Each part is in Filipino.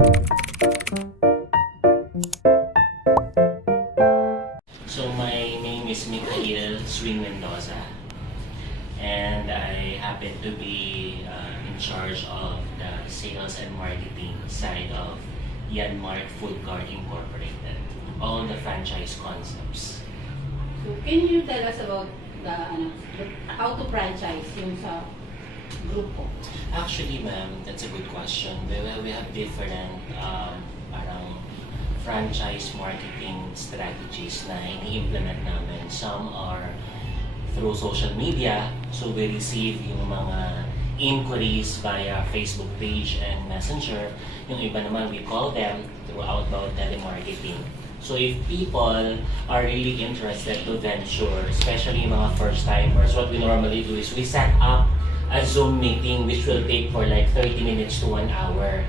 So my name is Mikhail Swing Mendoza, and I happen to be in charge of the sales and marketing side of Yanmark Food Cart Incorporated, all the franchise concepts. So can you tell us about how to franchise yung sa grupo? Actually, ma'am, that's a good question. We have different parang franchise marketing strategies na ini-implement namin. Some are through social media, so we receive yung mga inquiries via Facebook page and Messenger. Yung iba naman, we call them through outbound telemarketing. So if people are really interested to venture, especially mga first-timers, what we normally do is we set up a Zoom meeting which will take for like 30 minutes to 1 hour.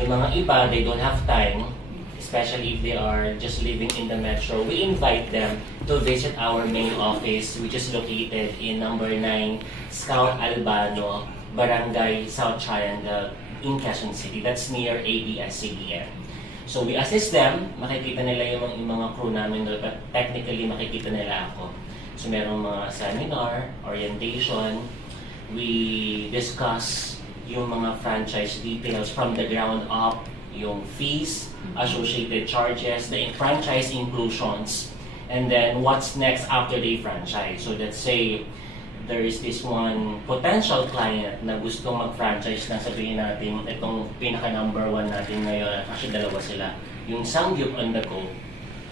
Yung mga iba, they don't have time, especially if they are just living in the metro. We invite them to visit our main office, which is located in number 9 Scout Albano, Barangay South Triangle in Quezon City. That's near ABS-CBN. So we assist them, makikita nila yung mga crew namin doon, but technically makikita nila ako. So merong mga seminar, orientation, we discuss yung mga franchise details from the ground up, yung fees, associated charges, the franchise inclusions, and then what's next after they franchise. So let's say there is this one potential client na gustong mag-franchise na, sabihin natin itong pinaka number 1 natin ngayon, actually dalawa sila, yung Samyup on the go.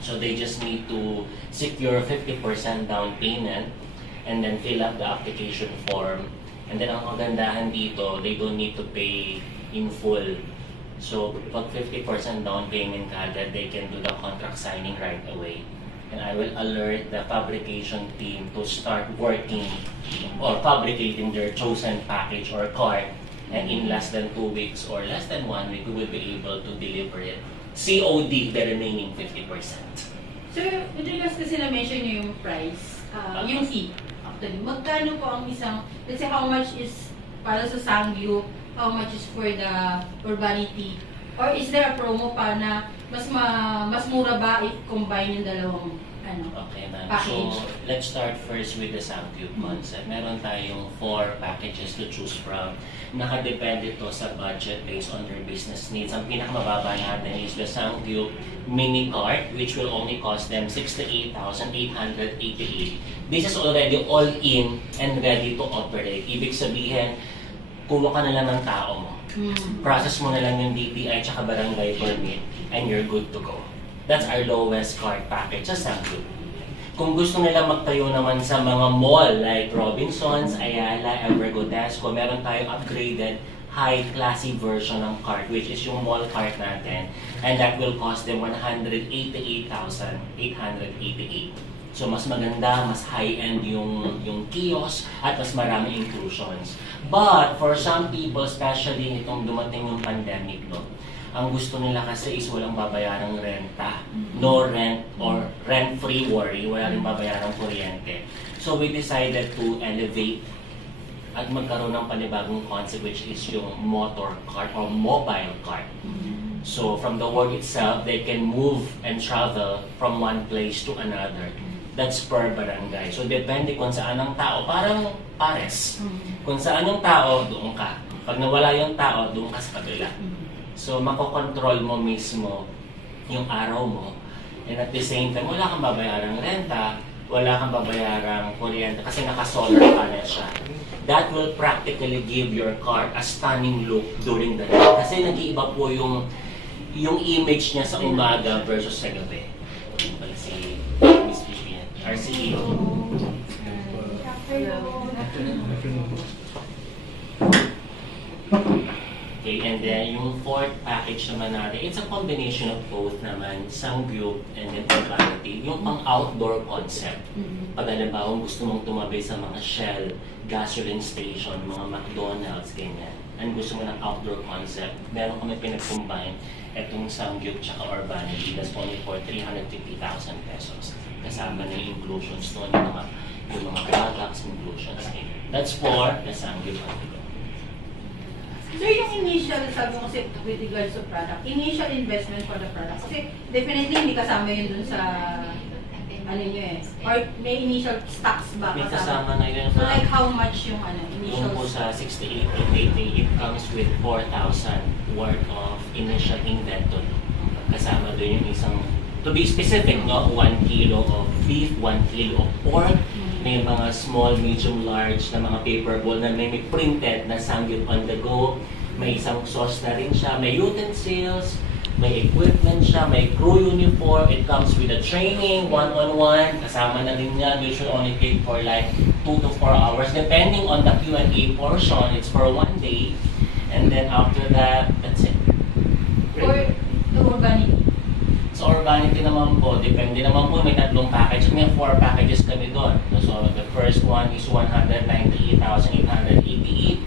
So they just need to secure 50% down payment and then fill up the application form. And then ang kagandahan dito, they don't need to pay in full. So pag 50% down payment agad, they can do the contract signing right away. And I will alert the fabrication team to start working or fabricating their chosen package or cart, and in less than 2 weeks or less than 1 week, we will be able to deliver it. COD, the remaining 50%. So, with regards kasi na-mention nyo yung price, yung fee, actually, magkano po ang isang, let's say how much is para sa Samyup, how much is for the UrbaniTea, or is there a promo pa na mas mura ba if combine yung dalawang Okay, ma'am. package? So, let's start first with the Samyup concept. Meron tayong 4 packages to choose from. Nakadepende to sa budget based on their business needs. Ang pinakamababa natin is the Samyup Mini Cart, which will only cost them 68,888. This is already all in and ready to operate. Ibig sabihin, kuha ka na lang ng tao mo. Process mo na lang yung DTI tsaka barangay permit, and you're good to go. That's our lowest cart package sa Samyup. Kung gusto nila magtayo naman sa mga mall like Robinsons, Ayala, Evergodesco, meron tayong upgraded high-classy version ng cart, which is yung mall cart natin, and that will cost them 188,888. So mas maganda, mas high-end yung kiosk at mas marami inclusions. But for some people, especially itong dumating yung pandemic, no, ang gusto nila kasi is walang babayarang renta. No rent or rent-free worry, wala rin babayarang kuryente. So we decided to elevate at magkaroon ng panibagong concept, which is yung motor cart or mobile cart. So from the word itself, they can move and travel from one place to another. That's per barangay. So depende kung saan ang tao, parang pares. Kung saan yung tao, doon ka. Pag nawala yung tao, doon ka sa kabila. So makokontrol mo mismo yung araw mo. And at the same time, wala kang babayarang renta, wala kang babayarang kuryente kasi naka-solar panel siya. That will practically give your car a stunning look during the night. Kasi nag-iiba po yung image niya sa umaga versus sa gabi. Si Miss Vivian, our CEO. Okay, and then yung 4th package naman natin, it's a combination of both naman, Samyup and then UrbaniTea. Yung pang-outdoor concept. Pag halimbawa gusto mong tumabi sa mga Shell, gasoline station, mga McDonald's, ganyan, and gusto mo ng outdoor concept, meron kami pinag-combine itong Samyup tsaka UrbaniTea. That's only for 350,000 pesos. Kasama na yung inclusions doon, yung mga products, inclusions. That's for the Samyup. So yung initial, sabi ko kasi with regards to product, initial investment for the product. Kasi definitely hindi kasama yun dun sa ano nyo eh. Or may initial stocks ba May kasama na yun. So like how much yung initial? Yung po sa 68,880, it comes with 4,000 worth of initial inventory. Kasama doon yung isang, to be specific, no? 1 kilo of beef, 1 kilo of pork, may mga small, medium, large na mga paper bowl na may printed na Samyup on the go, may isang sauce na rin siya, may utensils, may equipment siya, may crew uniform, it comes with a training, one-on-one, kasama na rin yan, you should only take for like 2 to 4 hours, depending on the Q&A portion, it's for 1 day, and then after that, that's it. Or the UrbaniTea? Sa UrbaniTea naman po, depende naman po, may 3 package. May 4 packages kami doon. So, the first one is 198,888.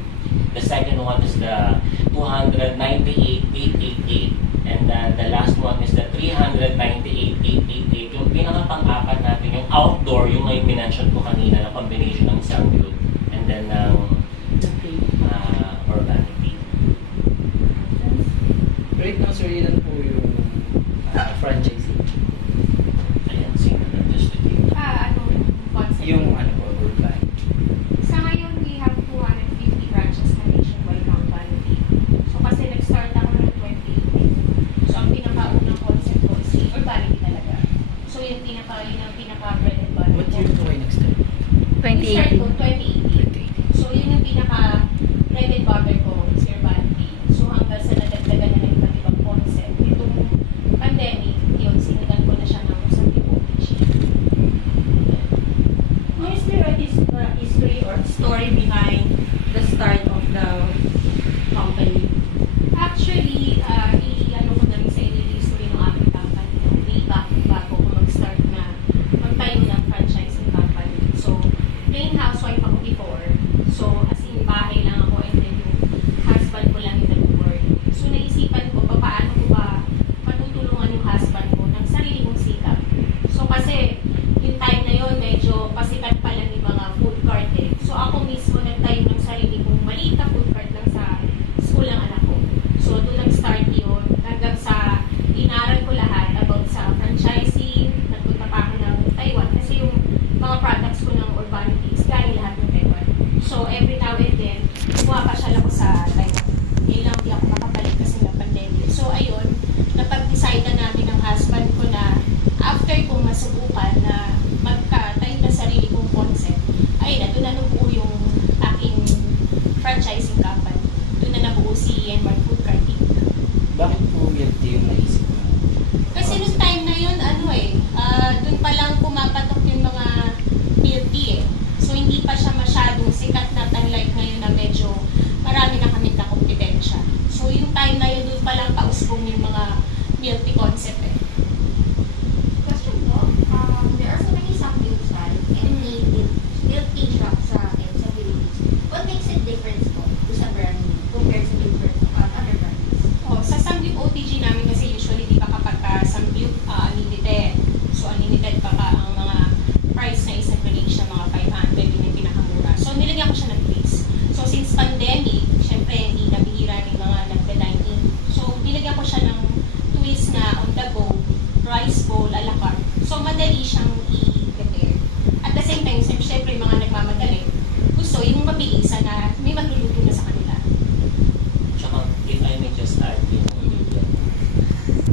The second one is the 298,888. And then the last one is the 398,888. Yung pinaka-pang-apat natin, yung outdoor, yung may minention ko kanina na combination ng Samyup and then ng UrbaniTea. Right now, sir, yun po yung franchising. Ayan, sino na distribute? Concept? Yung ano po, Urban. Sa ngayon, we have 250 branches na nationwide ng UrbaniTea. So, kasi nag-start ako ng 2018. So, ang pinakaunang concept ko is si UrbaniTea talaga. So, yun ang pinaka-bread and butter. What year po kayo nag-start? We start ko 2018. 2018. So, yun yung pinaka-bread and butter ko is UrbaniTea. So, hanggang sa nadagdagan na ng iba't ibang concept. Itong pandemic, yun, sinigan ko na siya ng Samyup OTG. Is there a history or story behind the start of the company? Actually, i-ano ko na rin sa inyo yung history ng aking company. Way bago ko mag-start na magtayo ng franchising company. So, plain housewife ako before. So, as in bahay lang ako and then yung husband ko lang yung nag-work. So, naisipan ko, paano ko ba matutulungan yung husband ko ng sarili kong sikap. So, kasi yung time na yun, medyo pasikat pa lang yung mga food cart eh. So, ako mismo nagtayo ng sarili kong maliit na food cart lang sa school ng anak ko. So, doon nag-start yun hanggang sa inaral ko lahat about sa franchising. Nagpunta pa ako ng Taiwan kasi yung mga products ko ng UrbaniTea is galing lahat ng Taiwan. So, every now and then, pumapasyal ako sa Taiwan. Ngayon lang di ako makabalik kasi ng pandemic. So, ayun, napag-decide na namin ng husband ko na after kong masubukan na magka-tayo na sarili kong concept, ayun na, doon na nabuo yung aking franchising company. Doon na nabuo si Yenmark Food Cart Inc. Bakit po yan yung naisip mo? Kasi nung time na yun, doon pa lang pumapatok yung mga milk tea eh. So, hindi pa siya masyadong sikat na unlike ngayon na medyo marami na kami na kompetensya. So, yung time na yun, doon pa lang pausbong yung mga milk tea concept eh. Question po, there are so many Samyup and milk tea shops sa Philippines. What makes it different po to sa brand name compared sa different other brands? Oh, sa Samyup OTG namin kasi usually di ba kapag Samyup unlimited. So, unlimited pa ang mga price na isang range na mga 500 yun yung pinakamura. So, nilagyan ko siya ng quiz. So, since pandemic, syempre hindi nabihira yung mga nagda-dine-in. So, nilagyan ko siya ng twist na on the go, rice bowl, a la carte. So, madali siyang i-prepare. At the same time, syempre yung mga nagmamadali, gusto yung mabilisan na may magluluto na sa kanila. Tsaka, if I may just add,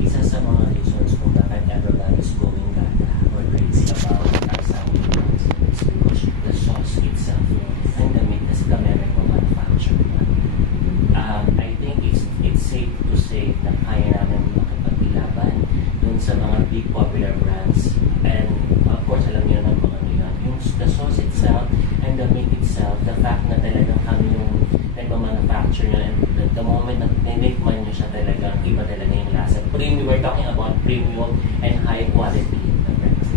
isa sa mga reasons kung bakit everyone is going data or crazy about our Samyup brands is because the sauce itself and the meat is the American manufacturer. I think it's safe to say na kaya namin makipaglaban dun sa mga big popular brands, and of course alam niyo naman kung ano yun, yung the sauce itself and the meat itself, the fact na talagang kami yung nagmamanufacture nyo, and the moment na tinikman nyo siya talagang iba talaga yung lasa. Premium, we're talking about premium and high quality na brands.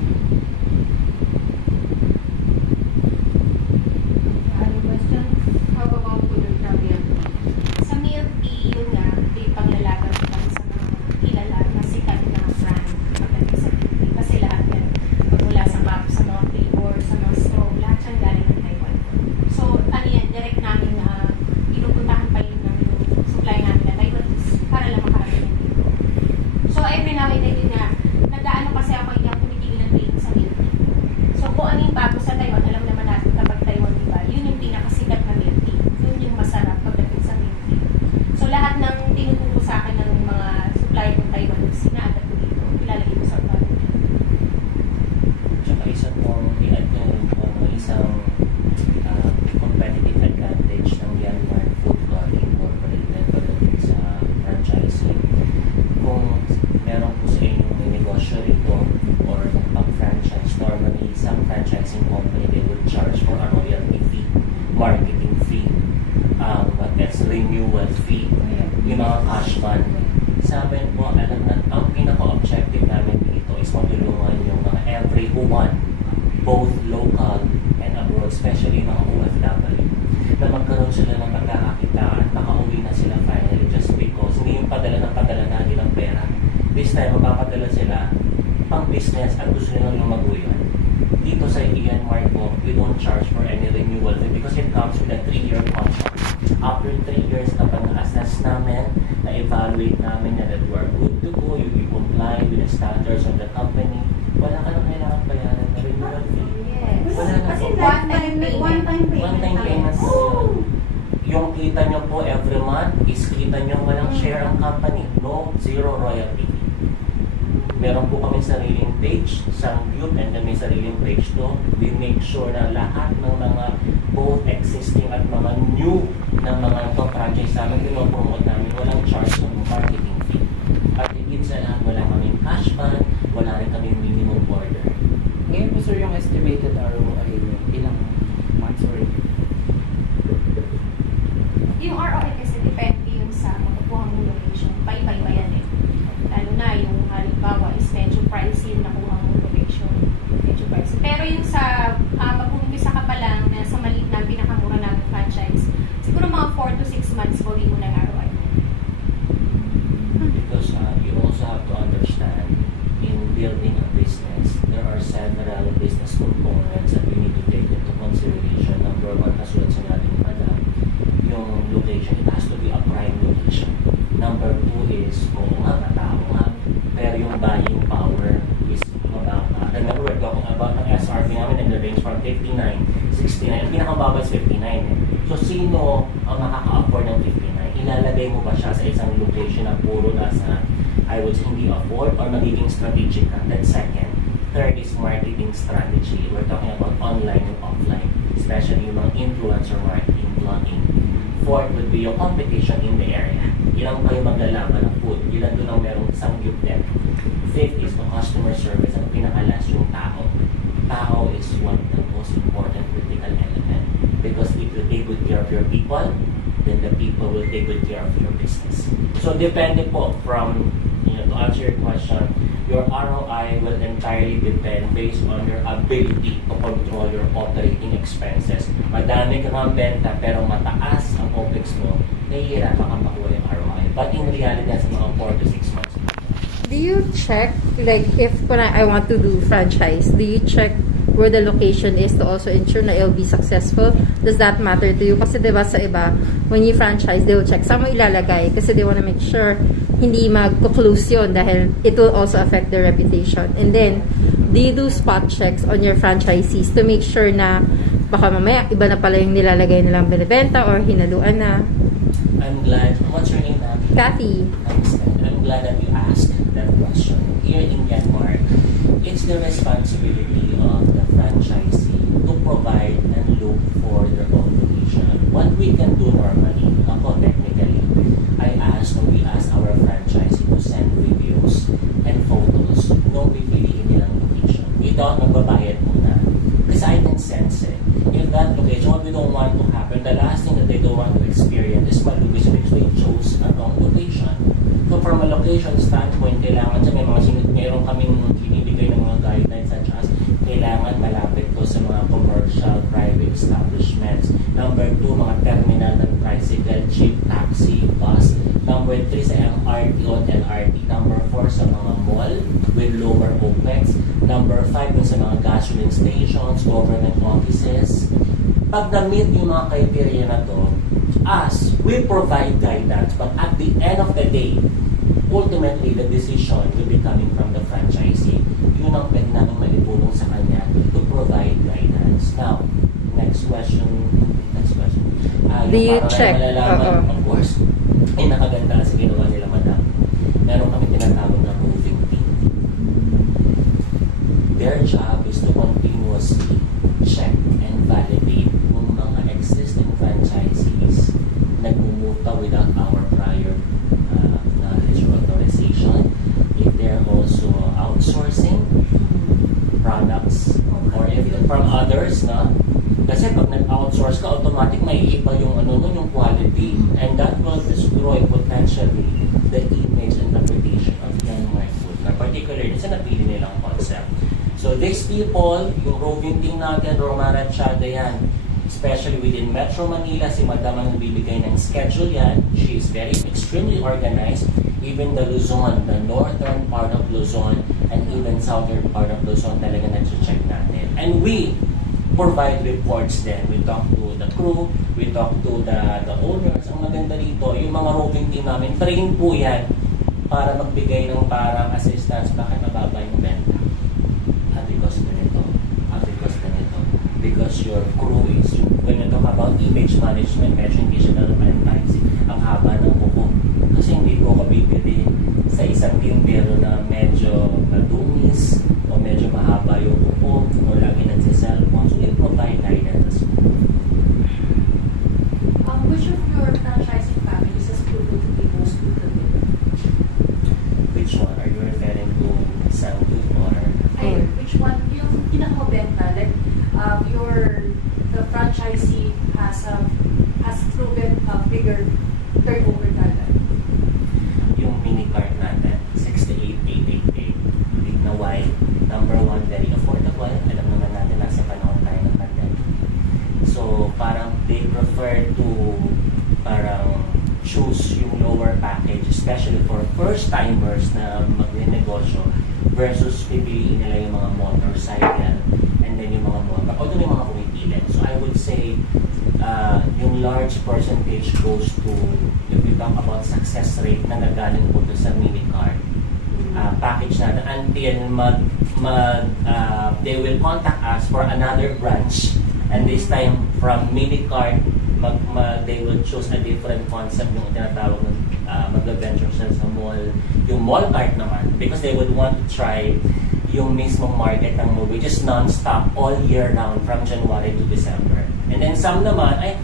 Other questions? How about food and travel? Sa milk tea, yun nga, may paglalaban kami sa mga kilala na sikat na brand pagdating sa milk tea. Kasi lahat yan, magmula sa map, sa mga flavor, sa mga straw, lahat yan galing ng Taiwan. So, ano yan, direct namin na pinupuntahan pa yun ng fee, what else, renewal fee, yung mga cash bond. Sa amin po, alam na, ang pinaka-objective namin dito is matulungan yung mga everyone, both local and abroad, especially mga OFW, na magkaroon sila ng pagkakakitaan, makauwi na sila finally just because hindi yung padala natin ng pera. This time, mapapadala sila pang business at gusto nilang lumaguyan. Dito sa Ian Marco, we don't charge for any renewal fee because it comes with a 3-year contract. After 3 years, kapag na-assess namin, na-evaluate namin na that you are good to go, you comply with the standards of the company, wala ka nang kailangan bayaran na renewal fee. Yes. Wala na Kasi po. one-time payment. One-time payment po yun. Yung kita nyo po every month is kita nyo walang share ang company. No, zero royalty. Meron po kami sariling page, Samyup, and then may sariling page to. We make sure na lahat ng mga both existing at mga new na mga projects namin, pinopromote namin, walang charge ng marketing fee. At higit sa lahat, wala kaming cash ban, wala rin kaming minimum order. Ngayon po sir, yung estimated ROI nyo, ilang months or year? Yung ROI kasi depende yun sa makukuha mong location. Paiba-iba yan eh. Lalo na yung halimbawa is medyo pricey yung nakuha mong location. Medyo pricey. Pero yung sa pag-umpisa ka pa lang na sa maliit na pinakamura namin franchise, siguro mga 4 to 6 months ko rin mo na ROI. Because you also have to understand, in building a business, there are several business components that we need to take into consideration. Number one, kasulad sa natin ni Madam, yung location, it has to be a prime location. Number two is, oo nga, matao nga, pero yung buying power is mababa. Remember, we're talking about ang SRP namin in the range from 59, 69. Ang pinakamababa is 59 eh. So, sino ang makaka-afford ng 59? Ilalagay mo ba siya sa isang location na puro nasa, I would say, hindi afford or magiging strategic ka? That's second. Third is marketing strategy. We're talking about online and offline, especially yung mga influencer marketing, blogging. Fourth would be yung competition in the area. Ilang kayo maglalaban ng food, ilan doon ang merong isang group depth. Fifth is the customer service. Ang pinakalas yung tao. Tao is one of the most important critical element because if you take good care of your people, then the people will take good care of your business. So depende po from, to answer your question, your ROI will entirely depend based on your ability to control your operating expenses. Madami ka ng benta pero mataas ang OPEX mo, nahihirapan kang makuha yung ROI. But in reality, that's mga 4 to 6 months. Do you check, like, if I want to do franchise, do you check where the location is to also ensure na it'll be successful? Does that matter to you? Kasi diba sa iba, when you franchise, they will check saan mo ilalagay kasi they wanna make sure hindi mag-close yun dahil it will also affect their reputation. And then, do you do spot checks on your franchisees to make sure na baka mamaya iba na pala yung nilalagay nilang binibenta or hinaluan na? I'm glad. What's your name, ma'am? Kathy. I'm glad that you asked that question. Here in Denmark, it's the responsibility of the franchisee to provide and look for their own location. What we can do normally, technically, we ask our franchisee to send videos and photos nung pipiliin nilang location. Without nagbabayad muna. Kasi I can sense it. If that location, what we don't want to happen, the last thing that they don't want to experience is malugi sila because they chose a wrong location. So from a location standpoint, kailangan siya, mayroon kaming binibigay ng mga guidelines such as kailangan malapit to sa mga commercial, private establishments. Number 2, mga terminal ng tricycle, jeep, taxi, bus. Number 3, sa MRT o LRT. Number 4, sa mga mall with lower OPEX. Number 5, sa mga gasoline stations, government offices. Pag na-meet yung mga criteria na to, as we provide guidance, but at the end of the day, ultimately, the decision will be coming from the franchisee. Yun ang pwede namin maitulong sa kanya to provide guidance. Now, next question. Do you check? Of course, nakaganda sa ginawa nila, madam. Meron kami tinatawag na roving team. Their job is to continuously check and validate kung mga existing franchisees nagmumuta without our prior knowledge or authorization. If they're also outsourcing products or if from others, no? Kasi pag nag-outsource ka, automatic may iba yung ano nun, yung quality. And that will destroy potentially the image and reputation of Denmark food. Particularly sa napili nilang concept. So these people, yung roving team natin, Romana Chada yan, especially within Metro Manila, si Madam ang bibigay ng schedule yan. She is very extremely organized. Even the Luzon, the northern part of Luzon, and even southern part of Luzon talaga nag-check natin. And we provide reports then. We talk to the crew, we talk to the owners. Ang maganda rito, yung mga roving team namin, train po yan para magbigay ng parang assistance. Bakit mababa yung benta? Because ganito. Because ganito. Because your crew is, when you talk about image management, medyo hindi siya naman-advise. Ang haba ng kuko. Kasi hindi ko ako bibili sa isang tindero na medyo madumis o medyo mahaba yung kuko o lagi nagsiselfone. So, you provide guidance. Which of your franchising families has proven to be most lucrative? Which one? Are you referring to Samyup or? Ay, which one? Yung pinakamabenta, like the franchisee has proven bigger turnover than Yung mini cart natin, 68,888. Big na wide. Number one, very affordable. Alam naman natin nasa panahon tayo ng pandemic. So, parang they prefer to parang choose yung lower package, especially for first-timers na magne-negosyo versus pipiliin nila yung mga motorcycle and then yung mga motor. O doon yung mga pumipili. So, I would say yung large percentage goes to, if we talk about success rate na nagaling po to sa mini cart package natin until they will contact us for another branch, and this time from mini cart they will choose a different concept yung tinatawag ng mag-venture sa mall, yung mall cart naman, because they would want to try yung mismong market ng movie, just non-stop all year round from January to December. And then some naman, ay,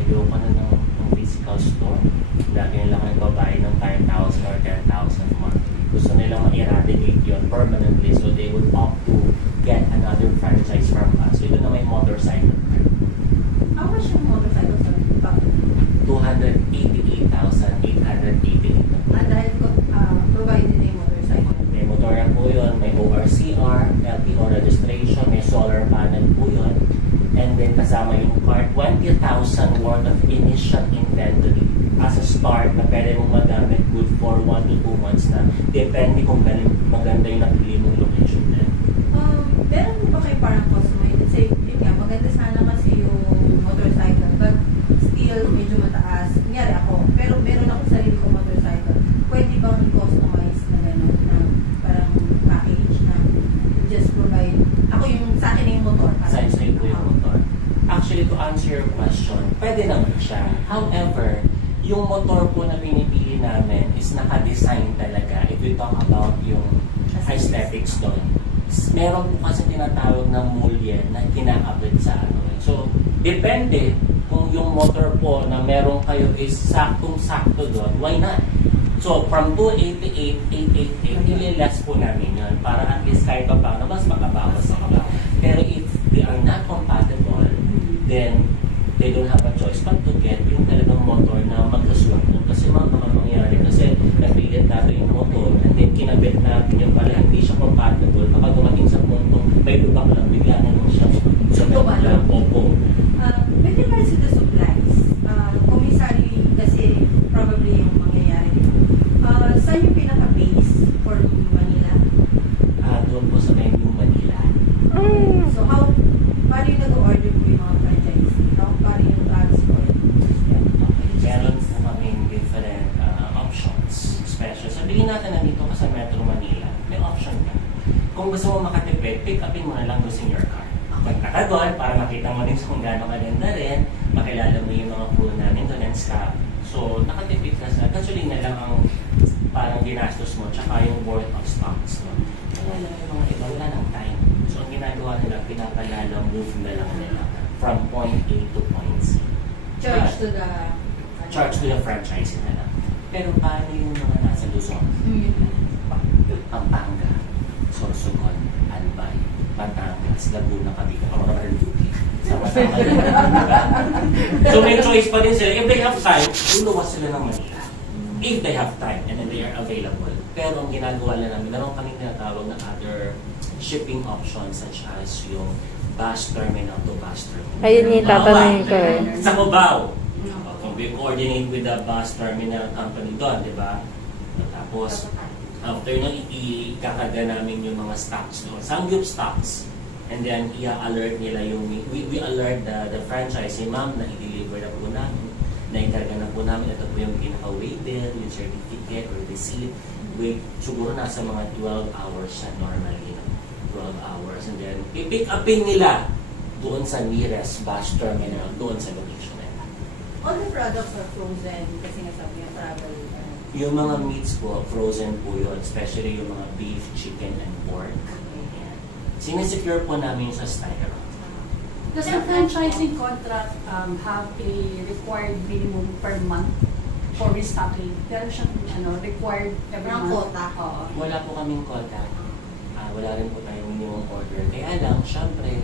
ayoko na ng physical store. Lagi nila kami babayad ng 5,000 or 10,000 a month. Gusto nilang ma-eradicate yun permanently, so they would opt to get another franchise from us. Ito na may motorcycle. How much yung motorcycle sa bag? 288,888. Dahil ko provided na yung motorcycle. May motora po yun, may ORCR, LTO registration, may solar panel po yun. And then kasama yung cart, 20,000 worth of initial inventory as a start na pwede mong magamit good for 1 to 2 months na depende kung maganda yung napili mong location din. Meron mo ba kayo parang customize? Say, yun nga, maganda sana kasi yung motorcycle, but still medyo mataas. Nangyari ako, pero meron ako sarili kong motorcycle. Pwede bang i-customize na gano'n, na parang package na just provide, ako yung sa akin yung motor. Sa'yo po yung motor. Actually, to answer your question, pwede naman siya. However, yung motor po na pinipili namin is naka-design talaga. If we talk about yung aesthetics doon, meron po kasi tinatawag na mullion na kinakabit sa ano. So, depende kung yung motor po na meron kayo is saktong-sakto doon, why not? So, from 288,888, ili-less po namin yun para at least kahit pa paano, mas makabawas sila. Pero if they are not compatible, then they don't have a choice but to get yung talagang motor na magkaswap nun. Kasi mga mangyari. Kasi napilit natin yung motor and then kinabit natin yung pala hindi siya compatible. Baka dumating sa puntong may lubak lang, bigla na lang siya. So, lang, opo. With regards to the supplies, commissary kasi probably yung mangyayari. Saan yung pinaka-base for Manila? Doon po sa menu Manila. So paano yung nag-order po yung mga franchise? Paano yung transport? Meron po kaming different options. Special. Sabihin natin nandito ka sa Metro Manila, may option ka. Kung gusto mo makatipid, pick upin mo na lang doon in your car. Magkaka doon para makita mo din kung gaano kaganda rin, makilala mo yung mga crew namin doon and staff. So, nakatipid ka sa gasoline na lang ang parang ginastos mo, tsaka yung worth of stocks mo. Wala lang yung mga iba, wala ng time. So, ang ginagawa nila, pinapalala, move na lang nila from point A to point C. Charge to the franchise na lang. Pero paano yung mga nasa Luzon? Pampanga, Sorsogon, Albay, Batangas, Laguna, Cavite, or Marinduque. Sama-sama yun. Diba? So may choice pa rin sila. If they have time, luluwas sila ng Manila. If they have time and then they are available. Pero ang ginagawa na namin, meron kaming tinatawag na other shipping options such as yung bus terminal to bus terminal. Ayun yung tatanungin ko eh. Sa Cubao. Okay, we coordinate with the bus terminal company doon, di ba? Tapos, after nun, ikakarga namin yung mga stocks doon. Samyup stocks. And then, i-alert nila yung, we alert the franchisee, ma'am, na i-deliver na po namin, na ikarga na po namin. Ito po yung pinaka-waiver, yung certificate or receipt. Wait, siguro nasa mga 12 hours siya normally. 12 hours. And then, i-pick upin nila doon sa nearest bus terminal, doon sa location nila. All the products are frozen kasi nga sabi niya travel. Yung mga meats po, frozen po yun, especially yung mga beef, chicken, and pork. Ayan. Sinesecure po namin sa styrofoam. Does the franchising contract have a required minimum per month for restocking? Pero siyang required every Parang month? quota. Oo. Wala po kaming quota. Wala rin po tayong minimum order. Kaya lang, syempre,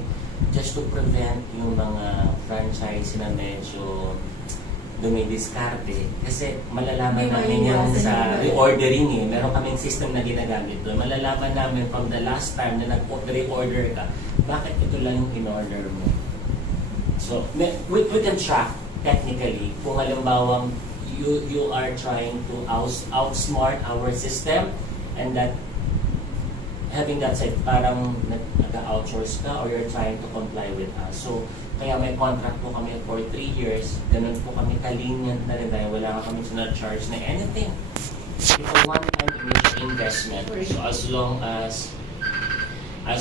just to prevent yung mga franchise na medyo dumidiskarte. Kasi malalaman Hindi namin yan maiwasan sa yun. reordering eh. Meron kaming system na ginagamit doon. Malalaman namin from the last time na nag-reorder ka, bakit ito lang yung in-order mo. So, we can track technically kung halimbawa you are trying to outsmart our system and that having that said, parang nag-outsource ka or you're trying to comply with us. So, kaya may contract po kami for 3 years. Ganun po kami kalinyan na rin dahil wala ka kami charge na anything. It's a one-time initial investment. So, as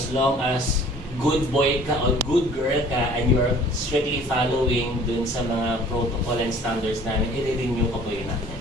long as good boy ka or good girl ka and you're strictly following dun sa mga protocol and standards namin, i-renew ko po yun natin.